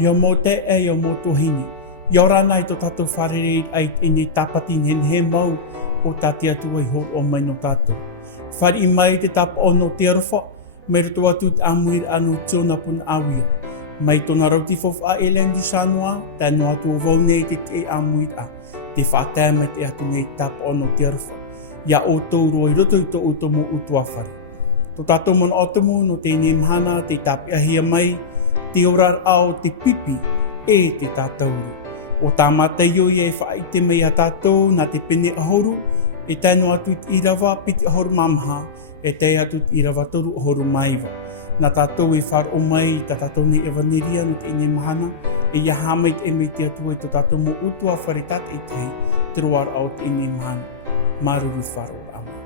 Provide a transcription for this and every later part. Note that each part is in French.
Ia mō te e ia mō tō hini. Ia rana i tō tātou wharere ai i ni tapati hen he mau o tāti atua i hor o mai no tātou. Whari i mai te tapa o no te arofa, mai rato atu te amuir anu tōna pun awia. Mai tōna rauti fof a elendi sanua, tā no atu o vaunei te te amuir a. Te whātai mai te atu nei tapa o no te arofa. Ia o tōuro i roto i tō utomu utua whare. Tō tātou mon otomu no te nemhana, te tapi ahia mai, te orar ao te pipi e te tātauru. O tā mātaio i e whai te mei a tātou na te pene ahoru, e tēnu atu i rawa piti ahoru mamha, e te atu i rawa toru ahoru maiwa. Na tātou e whar o mai, tā tātou ne e waneria no te ine mahana, e ia hamai te me te atu e tō tātou mo utua whare tata i te te roar ao te ine mahana. Maruru wharo ama.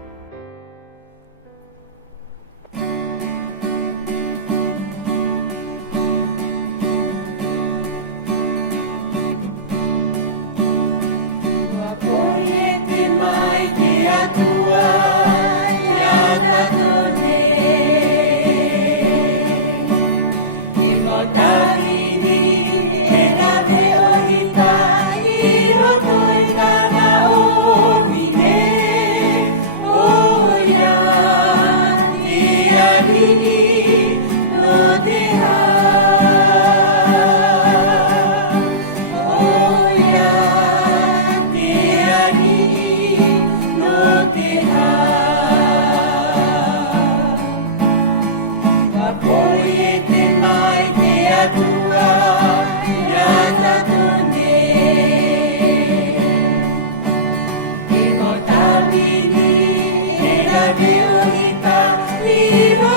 Violita, vivo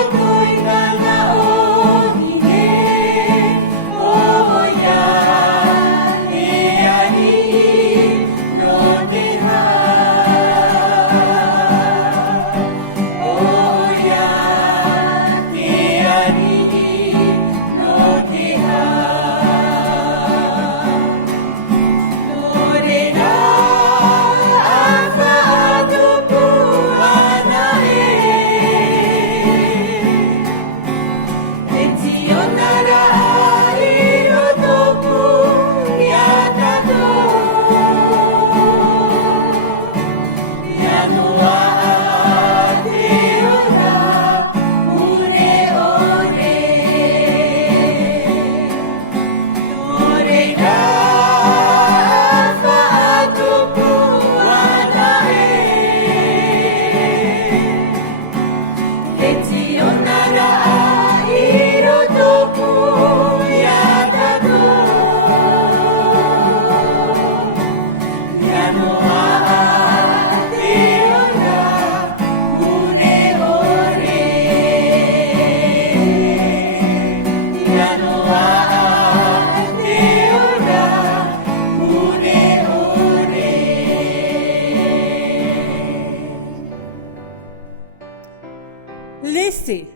Laissez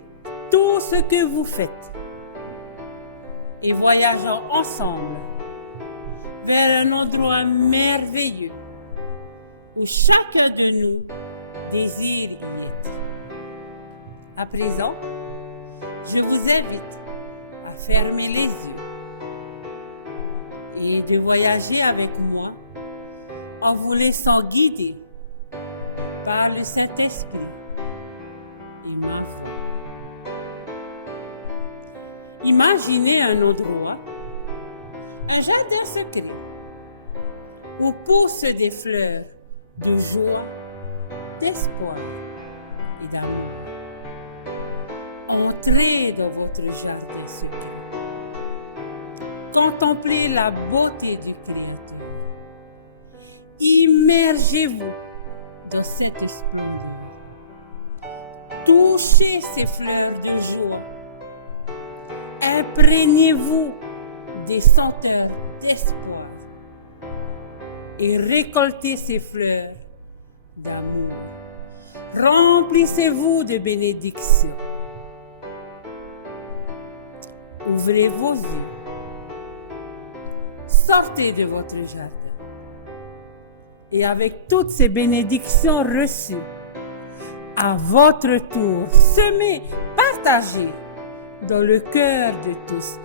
tout ce que vous faites et voyageons ensemble vers un endroit merveilleux où chacun de nous désire y être. À présent, je vous invite à fermer les yeux et de voyager avec moi en vous laissant guider par le Saint-Esprit et ma foi. Imaginez un endroit, un jardin secret, où poussent des fleurs de joie, d'espoir et d'amour. Entrez dans votre jardin secret. Contemplez la beauté du Créateur. Immergez-vous dans cette splendeur. Touchez ces fleurs de joie. Imprégnez-vous des senteurs d'espoir et récoltez ces fleurs d'amour. Remplissez-vous de bénédictions. Ouvrez vos yeux. Sortez de votre jardin. Et avec toutes ces bénédictions reçues, à votre tour, semez, partagez dans le cœur de tous,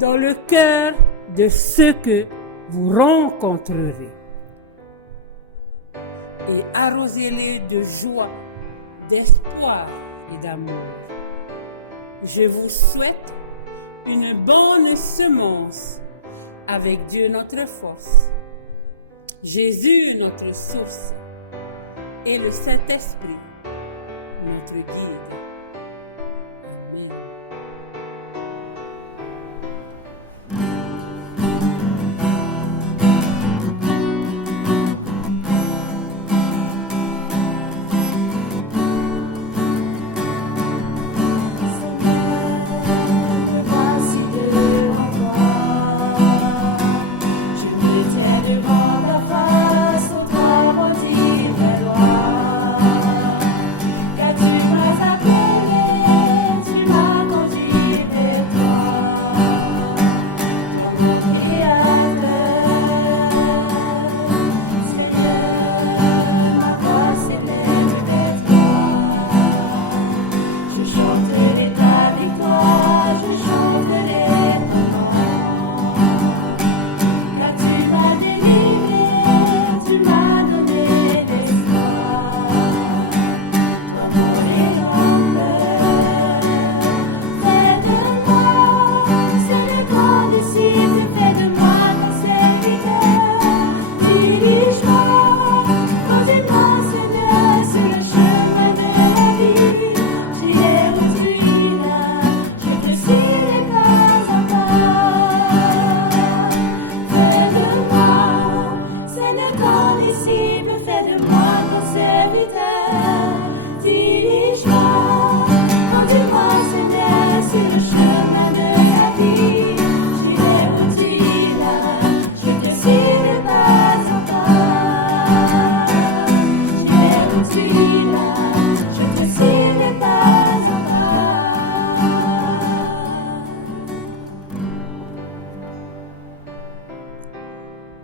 dans le cœur de ceux que vous rencontrerez. Et arrosez-les de joie, d'espoir et d'amour. Je vous souhaite une bonne semence avec Dieu notre force, Jésus notre source et le Saint-Esprit notre guide. Amen.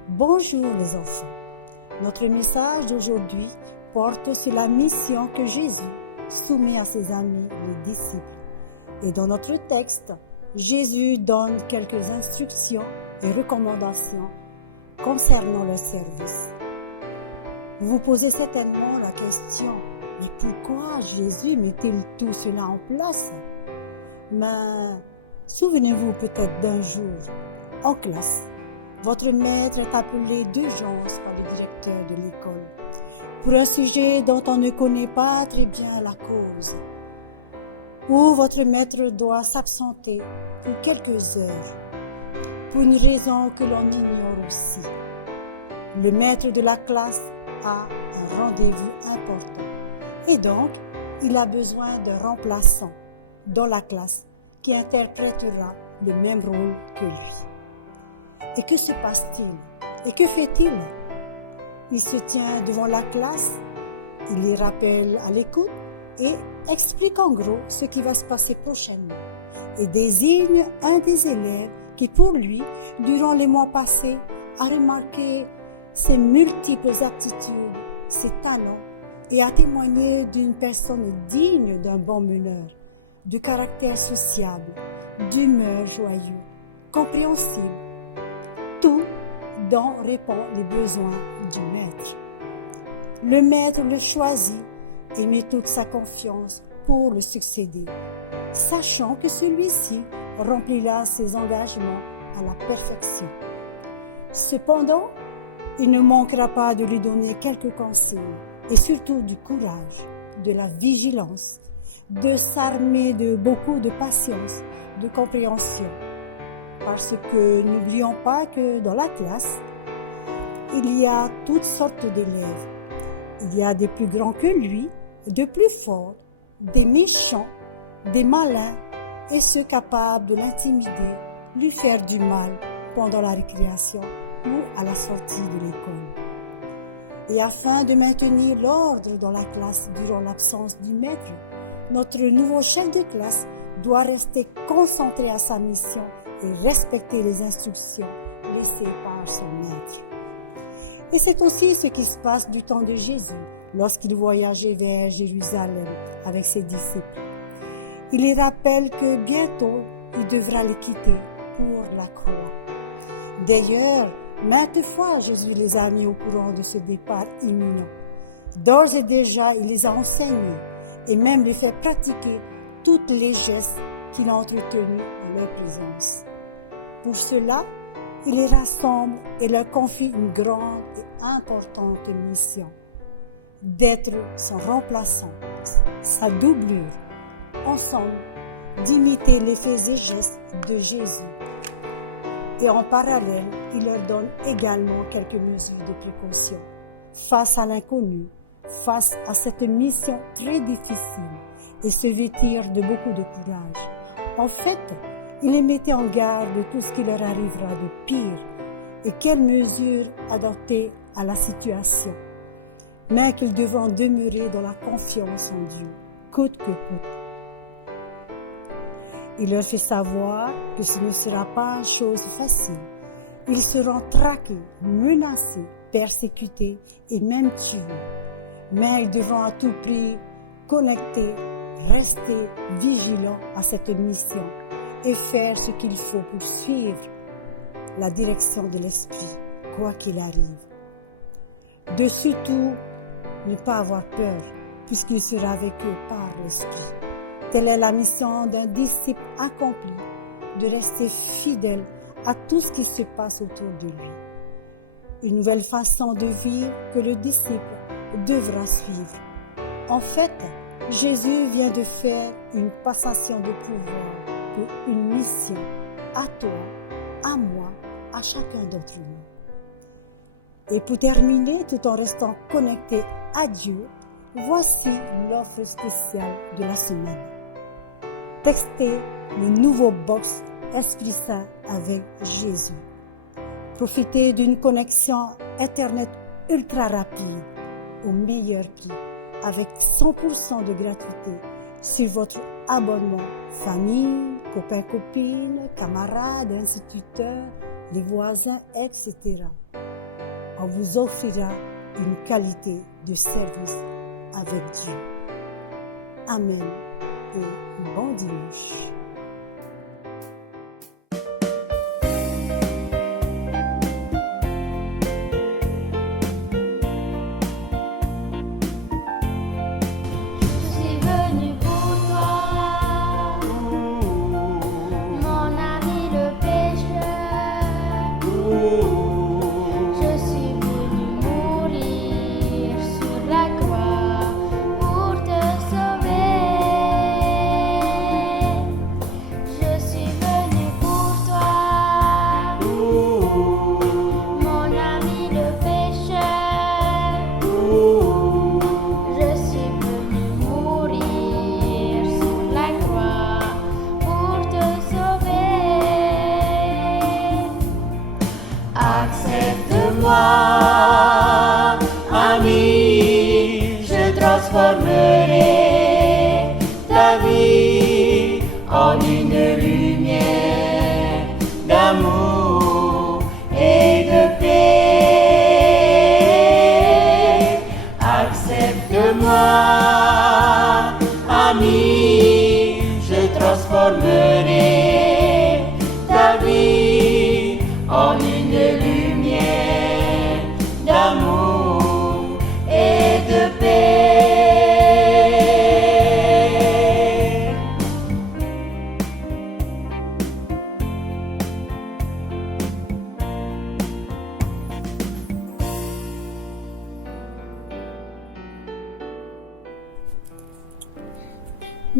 Bonjour les enfants. Notre message d'aujourd'hui porte sur la mission que Jésus soumet à ses amis, les disciples. Et dans notre texte, Jésus donne quelques instructions et recommandations concernant le service. Vous vous posez certainement la question, mais pourquoi Jésus met-il tout cela en place? Mais souvenez-vous peut-être d'un jour, en classe, votre maître est appelé d'urgence par le directeur de l'école pour un sujet dont on ne connaît pas très bien la cause. où votre maître doit s'absenter pour quelques heures, pour une raison que l'on ignore aussi. Le maître de la classe a un rendez-vous important et donc il a besoin d'un remplaçant dans la classe qui interprétera le même rôle que lui. Et que se passe-t-il? Et que fait-il? Il se tient devant la classe, il les rappelle à l'écoute et explique en gros ce qui va se passer prochainement et désigne un des élèves qui pour lui, durant les mois passés, a remarqué ses multiples aptitudes, ses talents et a témoigné d'une personne digne d'un bon meneur, de caractère sociable, d'humeur joyeuse, compréhensible, tout dont répond les besoins du maître. Le maître le choisit et met toute sa confiance pour le succéder, sachant que celui-ci remplira ses engagements à la perfection. Cependant, il ne manquera pas de lui donner quelques conseils et surtout du courage, de la vigilance, de s'armer de beaucoup de patience, de compréhension. Parce que n'oublions pas que dans la classe, il y a toutes sortes d'élèves. Il y a des plus grands que lui, de plus forts, des méchants, des malins et ceux capables de l'intimider, lui faire du mal pendant la récréation ou à la sortie de l'école. Et afin de maintenir l'ordre dans la classe durant l'absence du maître, notre nouveau chef de classe doit rester concentré à sa mission et respecter les instructions laissées par son maître. Et c'est aussi ce qui se passe du temps de Jésus lorsqu'il voyageait vers Jérusalem avec ses disciples. Il les rappelle que bientôt il devra les quitter pour la croix. D'ailleurs, maintes fois Jésus les a mis au courant de ce départ imminent. D'ores et déjà, il les a enseignés et même les fait pratiquer toutes les gestes qu'il a entretenus en leur présence. Pour cela, il les rassemble et leur confie une grande et importante mission, d'être son remplaçant, sa doublure, ensemble, d'imiter les faits et gestes de Jésus. Et en parallèle, il leur donne également quelques mesures de précaution face à l'inconnu, face à cette mission très difficile et se vêtir de beaucoup de courage. En fait, il les mettait en garde de tout ce qui leur arrivera de pire et quelles mesures adopter à la situation, mais qu'ils devront demeurer dans la confiance en Dieu, coûte que coûte. Il leur fait savoir que ce ne sera pas une chose facile. Ils seront traqués, menacés, persécutés et même tués. Mais ils devront à tout prix connecter, rester vigilants à cette mission et faire ce qu'il faut pour suivre la direction de l'Esprit, quoi qu'il arrive. De surtout ne pas avoir peur, puisqu'il sera avec eux par l'Esprit. Telle est la mission d'un disciple accompli, de rester fidèle à tout ce qui se passe autour de lui. Une nouvelle façon de vivre que le disciple devra suivre. En fait, Jésus vient de faire une passation de pouvoir pour une mission à toi, à moi, à chacun d'entre nous. Et pour terminer, tout en restant connecté à Dieu, voici l'offre spéciale de la semaine. Textez le nouveau box Esprit Saint avec Jésus. Profitez d'une connexion Internet ultra rapide au meilleur prix avec 100% de gratuité sur votre abonnement famille, copains-copines, camarades, instituteurs, les voisins, etc. On vous offrira une qualité de service avec Dieu. Amen et bon dimanche.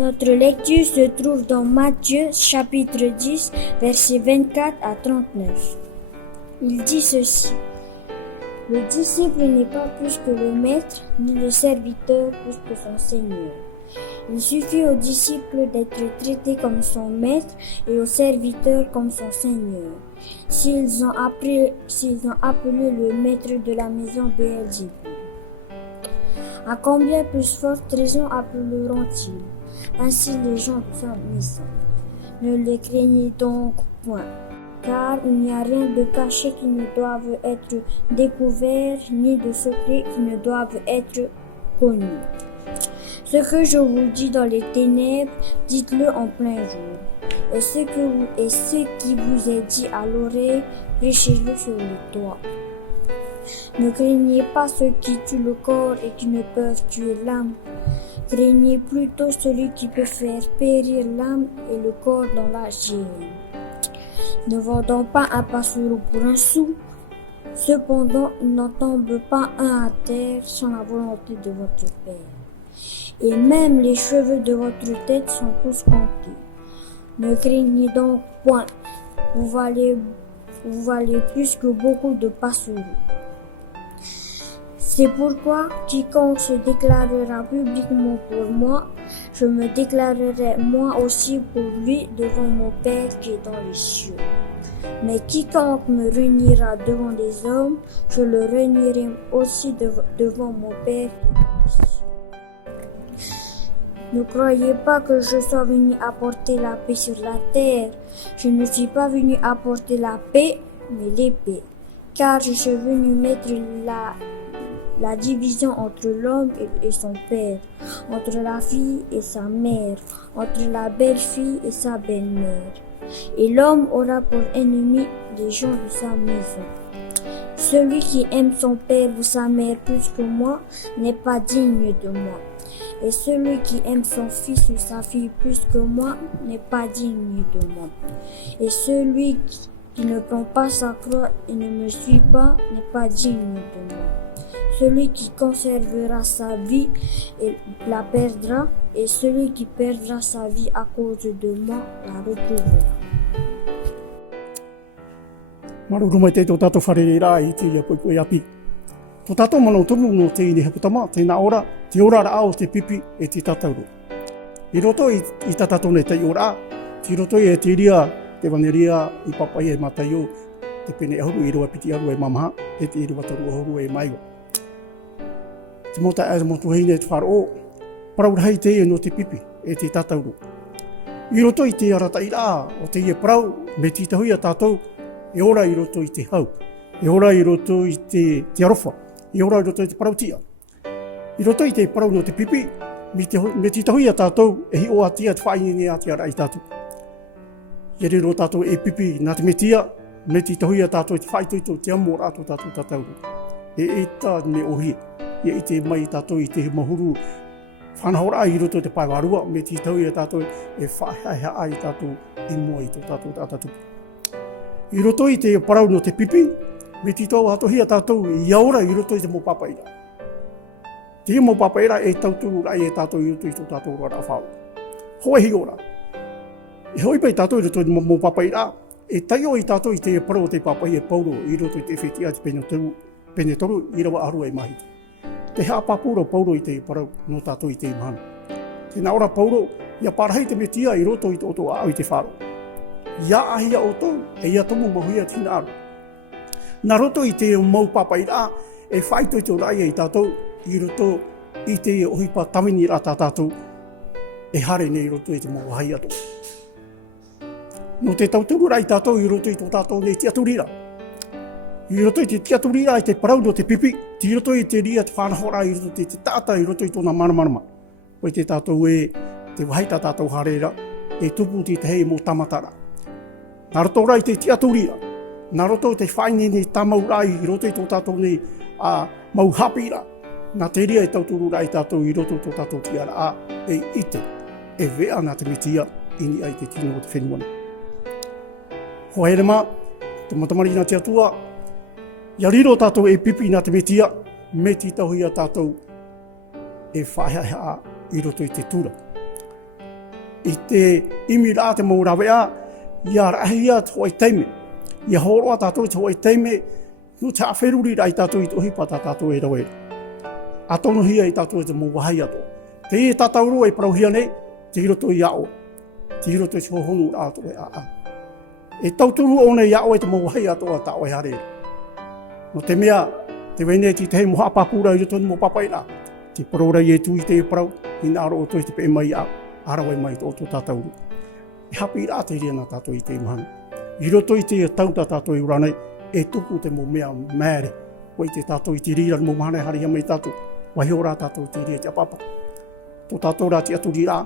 Notre lecture se trouve dans Matthieu chapitre 10, versets 24 à 39. Il dit ceci. Le disciple n'est pas plus que le maître, ni le serviteur plus que son Seigneur. Il suffit au disciple d'être traité comme son maître et au serviteur comme son Seigneur. S'ils ont appelé le maître de la maison Béelzébul, à combien plus forte raison appelleront-ils ainsi les gens de sa maison? Ne les craignez donc point, car il n'y a rien de caché qui ne doive être découvert, ni de secret qui ne doive être connu. Ce que je vous dis dans les ténèbres, dites-le en plein jour. Et ce qui vous est dit à l'oreille, prêchez-le sur le toit. Ne craignez pas ceux qui tuent le corps et qui ne peuvent tuer l'âme. Craignez plutôt celui qui peut faire périr l'âme et le corps dans la géhenne. Ne vendons pas un passereau pour un sou. Cependant, il n'en tombe pas un à terre sans la volonté de votre Père. Et même les cheveux de votre tête sont tous comptés. Ne craignez donc point. Vous valez plus que beaucoup de passereaux. C'est pourquoi quiconque se déclarera publiquement pour moi, je me déclarerai moi aussi pour lui devant mon Père qui est dans les cieux. Mais quiconque me réunira devant les hommes, je le réunirai aussi devant mon Père qui est dans les cieux. Ne croyez pas que je sois venu apporter la paix sur la terre. Je ne suis pas venu apporter la paix, mais l'épée. Car je suis venu mettre la division entre l'homme et son père, entre la fille et sa mère, entre la belle-fille et sa belle-mère. Et l'homme aura pour ennemi les gens de sa maison. Celui qui aime son père ou sa mère plus que moi n'est pas digne de moi. Et celui qui aime son fils ou sa fille plus que moi n'est pas digne de moi. Et celui qui ne prend pas sa croix et ne me suit pas n'est pas digne de moi. Celui qui conservera sa vie et la perdra, et celui qui perdra sa vie à cause de moi la retrouvera. Maruru mai te tō tātou wharere rā i te ia poipoi api. Tō tātou mana tonu no te ini heputama, tēnā ora, te ora ra o te pipi e te tātauru. I roto i tātou nei te ora, ti roto i e te ria, te waneria i papai e matai o, te pene ahuru i roa piti aru e mamaha, e te iru wataru ahuru e maiwa. Te mota e motu heine te wharo, parau rahi te e no te pipi e te tātauru. I roto i te arata i rā, o te ie parau, me ti tahui a tātou, e ora i roto i te hau, e ora i roto i te arofa, e ora i roto i te parautia. I roto i te parau no te pipi, me ti tahui a tātou, e hi o atia te whainene a te ara i tātou. I riro tātou e pipi nā te metia, me ti tahui a tātou i te whaitoito te amo rātou tātou tātauru. E tā me ohi, e i te mai tātou i te mahuru, whanahora i roto te paiwarua, me ti tahui a tātou e whaihaiha ai tātou i mua i tō tātou tātou. I roto i te parau no te pipi, me ti tau hatohi a tātou i aora i roto i te mopapaira. Te mopapaira e tauturu rai e tātou i roto i tō tātou rara whao. Hoa hi ora. E hoi pai tātou i roto i te mopapaira, e taio i tātou i te parau o te papai e pauro i roto i te whetia te pene toru i rawa aru e mahi. Te hea papuro pauro i te parau no tātou i te imahana. Tēnā ora pauro, ia parahei te metia i roto i te oto au i te wharo. Ia ahia o tau, e ia tomu mahuia tina aru. Nā roto i te mau papaira, e whaito i tō rai i tātou, i roto i te ohipa tamini rata tātou, e hare nei roto i te mau hai ato. No te tauturu rai tātou, i roto i tō tātou nei te aturira. I roto i te aturira i te parau no te pipi, i roto i te ria te whanahora, i roto i te tāta, i roto i tōna manamarama. Oi te tātou e, te wahaita tātou hareira, e tupu te hei mō tamatara. Nā roto rai te aturira. Nā roto te whainene tamau rai, i roto i tō tātou nei mau hapira. Nā te ria i tauturu rai tātou, i roto tō tātou tiara e ite, e vea nā te metia, ini ai te tino o te whenua. Ho here mā, te matamari nā te atua, ia riro tātou e pipi nā te metia, me ti tauhi a tātou e whaihaiha i roto i te tura. I te imi rā te mō rawea, ia rahia tō i teime. Ia horoa tātou tō i teime, no te awheruri rai tātou i tō hipata tātou e rawe. A tono hia i tātou te mō wahai ato. Te i tātauro e parauhia nei, te hiroto i ao. Te hiroto i tōhonu rātou e a. E tauturu o nei ao e te mō wahai ato a tāo e hare. No te mea, te wene ti te hei moha apapura i roto ni mō papai rā. Te parora i e tui te e parau, i nā aro o toi te pe mai a. Arawa mai tō tō tātauru. E hapi rā te rea nā tātou i te imahana. I roto i te tauta tātou i uranei, e tupu te mō mea mēre. Wai te tātou i te rira mō mahana haria mai tātou. Wahi o rā tātou i te rea te apapa. Tō tātou rā te aturi rā,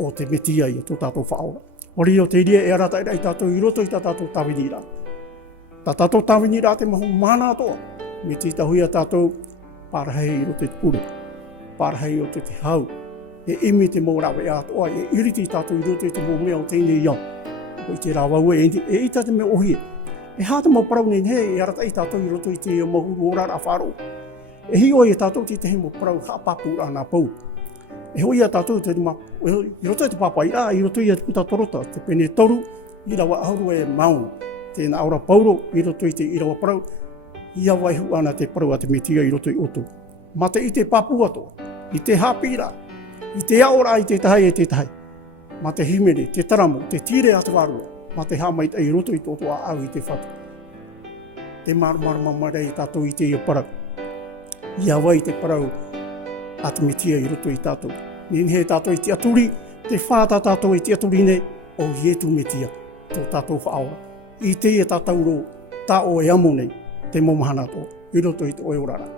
o te metia i tō tātou whaora. Ori o te rea e ara tai rai tātou i roto i tā tātou tāwini rā. Tā tātou tāwini rā te maho mana atoa. Me te tahui a tātou pārahei i roto i te puru. Pārahei o te hau. E imi te mō rawe atoa, e iriti tātou i roto i te mō mea o tēnei iau. Ko i te rāwau e ita te mea ohie. E hāta mō parau nei he, e aratai tātou i roto i te mahuru o rara whāro. E hio e tātou ti te he mō parau hapapu rā nā pau. E hoi a tātou te rima, i roto i te papai rā, i roto i te puta torota, te pene toru, i rawa auru e mauna. Tēnā aura pauro, i roto i te i rawa parau, i awai hu ana te parau a te metia i roto i oto. Mate i te papu ato, i te hapi rā, i te aora i te tahai e te tahai. Ma te himere, te taramo, te tire atawarua, ma te hamaita i roto i tōto a au i te whatu. Te maru mamarei tātou i te ia parau. I awai te parau a te metia i roto i tātou. Nini he tātou i te aturi, te whāta tātou i te aturi ne, o ietu metia, tō tātou whaora. I te ia tātou ro, tā o e amo nei, te momahana tō, i roto i te oeorara.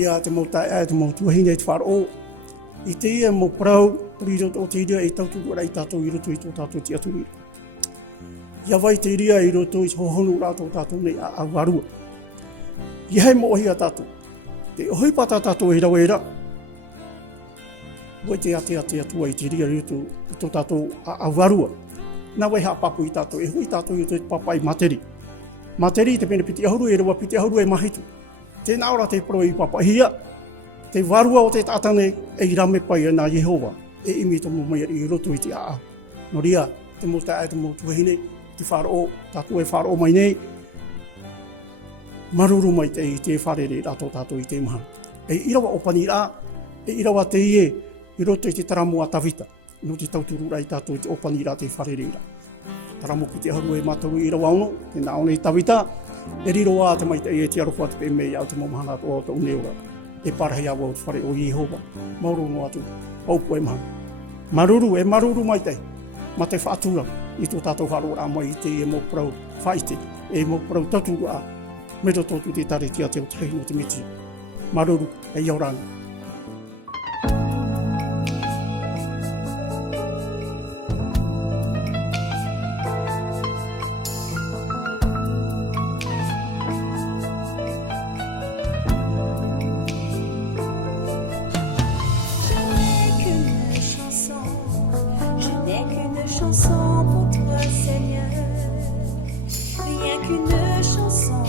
Ria te mō tae te mō tuahine te wharo. I te ia mō parau, pari roto o te ria e tauturu rei tātou i roto i tō tātou te aturi. Ia vai te ria i roto i hohonu rā tō tātou nei a warua. I hei mō ohi a tātou. Te ohoipata tātou e rawe ra. Wai te ate atua i te ria i roto i tō tātou a warua. Nā wai ha papu i tātou, e hui tātou i te papai materi. Materi te pene piti ahuru e rawa piti ahuru e mahitu. Tēnā ora te pro i papahia, te warua o te tātane e i rame pai nā Yehova, e imi tomo mai i roto i te aa. No ria, te mō tae te mō tuahine, te wharo, tātou e wharo mai nei, maruru mai te i te wharere rātou tātou i te maha. E irawa opani rā, e irawa te ie, i roto i te taramo a tawita, no te tauturu rai tātou i te opani rā te wharere rā. Taramo ki te haru e mātaru i rawa ono, te nā ono i tawita, e riro a te mai te e te arofu atu pe mei au te momahana atu o te uneora. E parahei au au te whare o Yehova. Mauru no atu, aupu e maha. Maruru, e maruru mai te. Ma te whaatura, i tō tātou haro rā mai i te e mō parau whaite. E mō parau taturu a. Mero tōtu te tare tia te o te no te miti. Maruru, e iorana. Chanson pour toi, Seigneur, rien qu'une chanson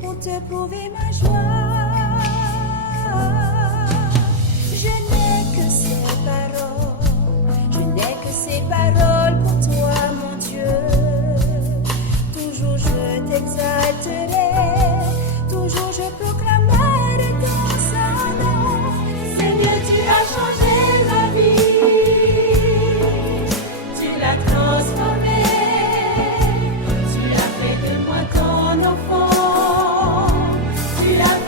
pour te prouver ma joie. Je n'ai que ces paroles pour toi, mon Dieu. Toujours je t'exalterai, toujours je proclamerai ton saint nom. Seigneur, tu as changé ma vie. Tu as fait de moi ton enfant, tu as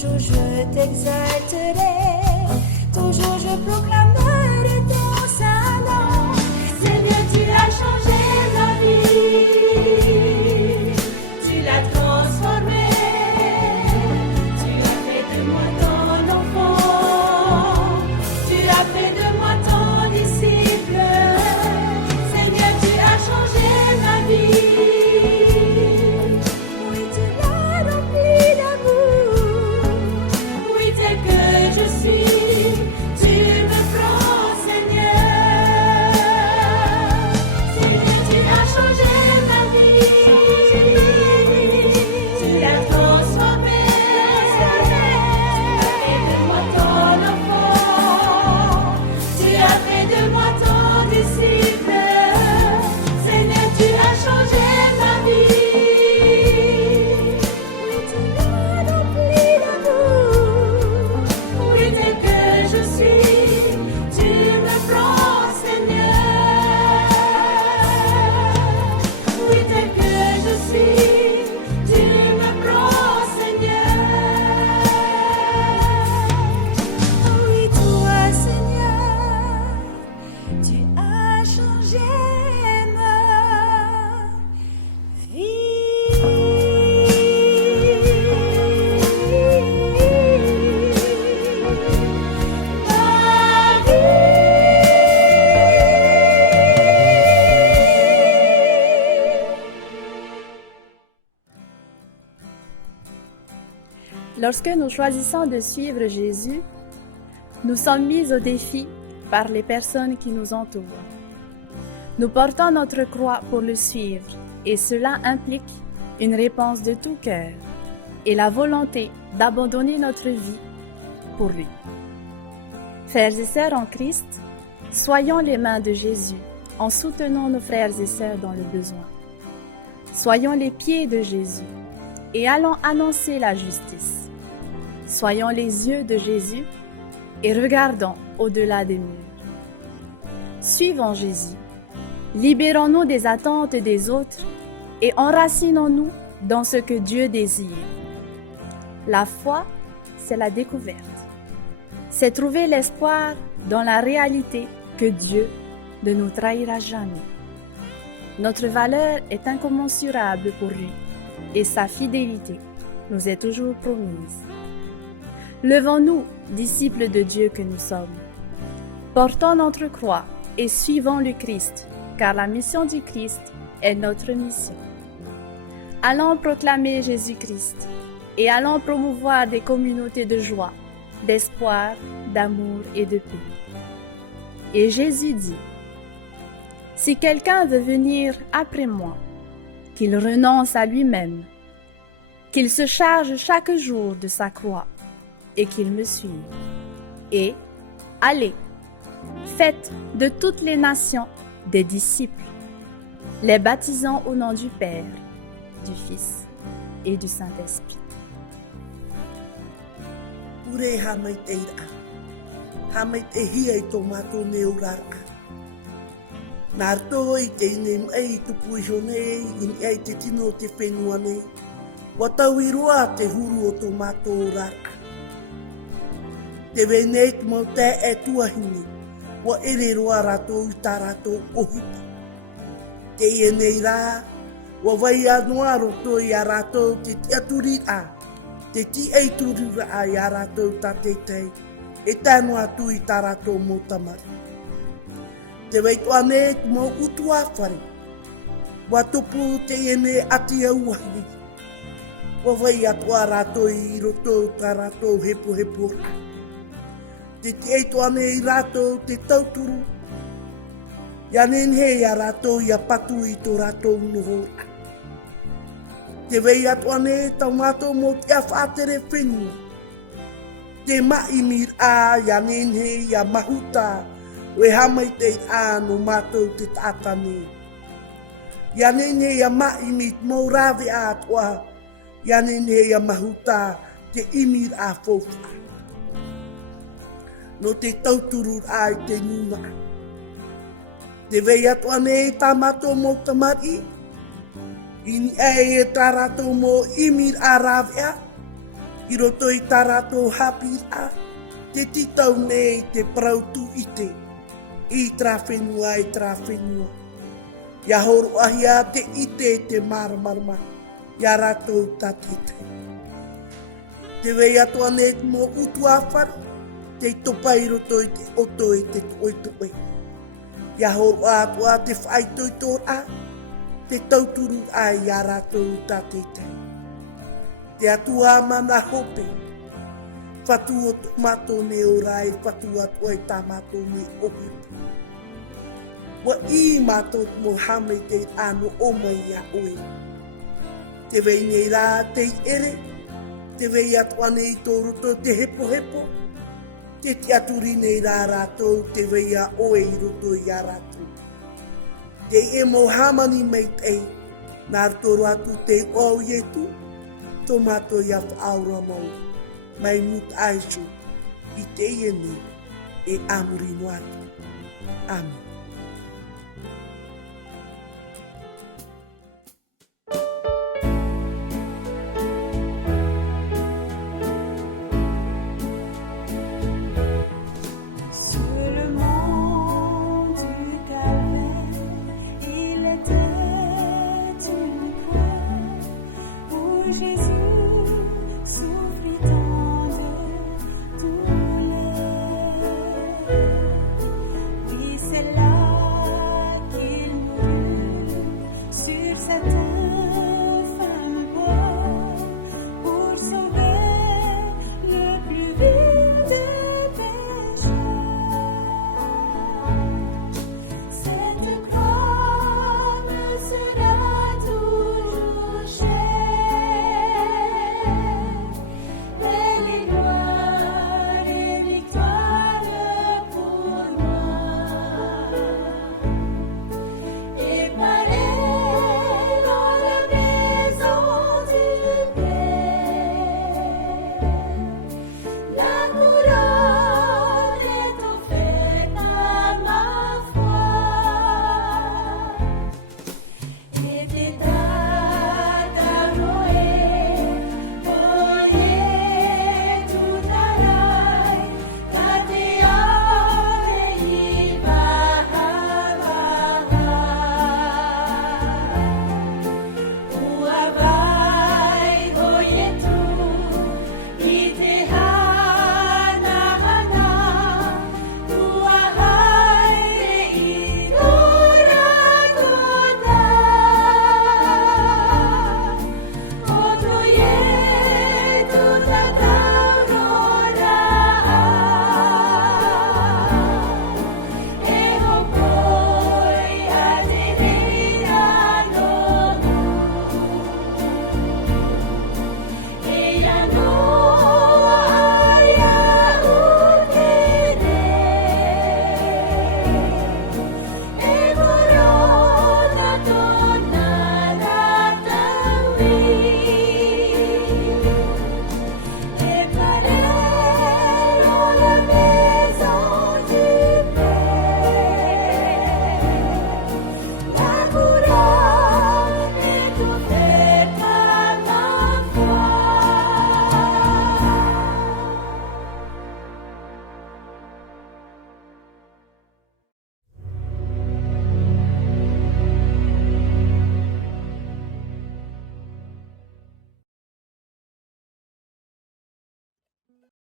toujours je t'exalterai, toujours je proclamerai ton saint nom. Seigneur, tu as changé ma vie, tu l'as transformé, tu as fait de moi ton enfant, tu as fait de moi ton disciple. Seigneur, tu as changé ma vie, oui, tu l'as rempli d'amour, oui, tel que je suis, tu me prends, Seigneur. Seigneur, tu as changé ma vie, tu l'as transformé, tu as fait de moi ton enfant, tu as fait de moi ton disciple. Seigneur, tu as changé ma vie, oui, tu l'as rempli d'amour, oui, tel que je suis, tu me prends, Seigneur. Oui, tel que je suis, tu me prends, Seigneur. Oui, toi, Seigneur, tu as changé ma Lorsque nous choisissons de suivre Jésus, nous sommes mis au défi par les personnes qui nous entourent. Nous portons notre croix pour le suivre et cela implique une réponse de tout cœur et la volonté d'abandonner notre vie pour lui. Frères et sœurs en Christ, soyons les mains de Jésus en soutenant nos frères et sœurs dans le besoin. Soyons les pieds de Jésus et allons annoncer la justice. Soyons les yeux de Jésus et regardons au-delà des murs. Suivons Jésus, libérons-nous des attentes des autres et enracinons-nous dans ce que Dieu désire. La foi, c'est la découverte. C'est trouver l'espoir dans la réalité que Dieu ne nous trahira jamais. Notre valeur est incommensurable pour lui et sa fidélité nous est toujours promise. Levons-nous, disciples de Dieu que nous sommes. Portons notre croix et suivons le Christ, car la mission du Christ est notre mission. Allons proclamer Jésus-Christ et allons promouvoir des communautés de joie, d'espoir, d'amour et de paix. Et Jésus dit, « Si quelqu'un veut venir après moi, qu'il renonce à lui-même, qu'il se charge chaque jour de sa croix et qu'il me suive. Et allez, faites de toutes les nations des disciples, les baptisant au nom du Père, du Fils et du Saint-Esprit. » Ure hamai te ira. Hamai te hia I tō mātou ne urara. Nā rto I te ine mai tu puiho nei, in ai te tino te whenua nei. Wa tau I roa te huru o tō mātou urara. Te wenei te mau te e tuahini, wa ere roa rato I tā rato ohiti. Te ie nei rā, wa vai anua roto I a rato te tiaturi a. Te ti ei turura a I a rātou tā teitei, e tānu atu I tā rātou mō tamari. Te weitu ane te mō utu āwhare, wa tupu te ene ati au hali. Wa vai atu a rātou I roto tā rātou hepo hepo rā. Te ti eitu ane I rātou te tauturu, ia nenhe I a rātou I a patu I tō rātou noho rā. Te wei atu ane tau mātou mō te awhātere whenua. Te mai mir a ia nenhe ia mahuta, we hamai te a no mātou te tātane. Ia nenhe ia mai mit mō rāwe a toa, ia nenhe ia mahuta te imir a fōwha. No te tauturu a I te nuna. Te wei atu ane tā mātou mō tamari, Ini e tā rātou mō imir a rāwea, I roto i tā rātou hapi a, te titau nei te prautu i te, i tra whenua i tra whenua. Ia horo ahi a te ite te maramarama, ia rātou tatite. Te wei atoa nei mō utu awhara, te topai roto i te oto i te toi. Ia horo atua te whaitoi tō a, te tauturu a ia rātou tatite. Te atua mana hope, whatu o tomato ne o rai, whatu atua i tā mato ne ohipu. Wa I mato mo hame te ano o mai a oe. Te wei nei rā te ere, te wei atua nei tō roto te hepo, te aturi nei rā rātou, te wei a oe I roto I a rātou. Te e mo hamani mei tei, nā rotoro atu te o ietu, tomato ia aura mau, mai mut aisu, I te iene, e amurino atu. Amen.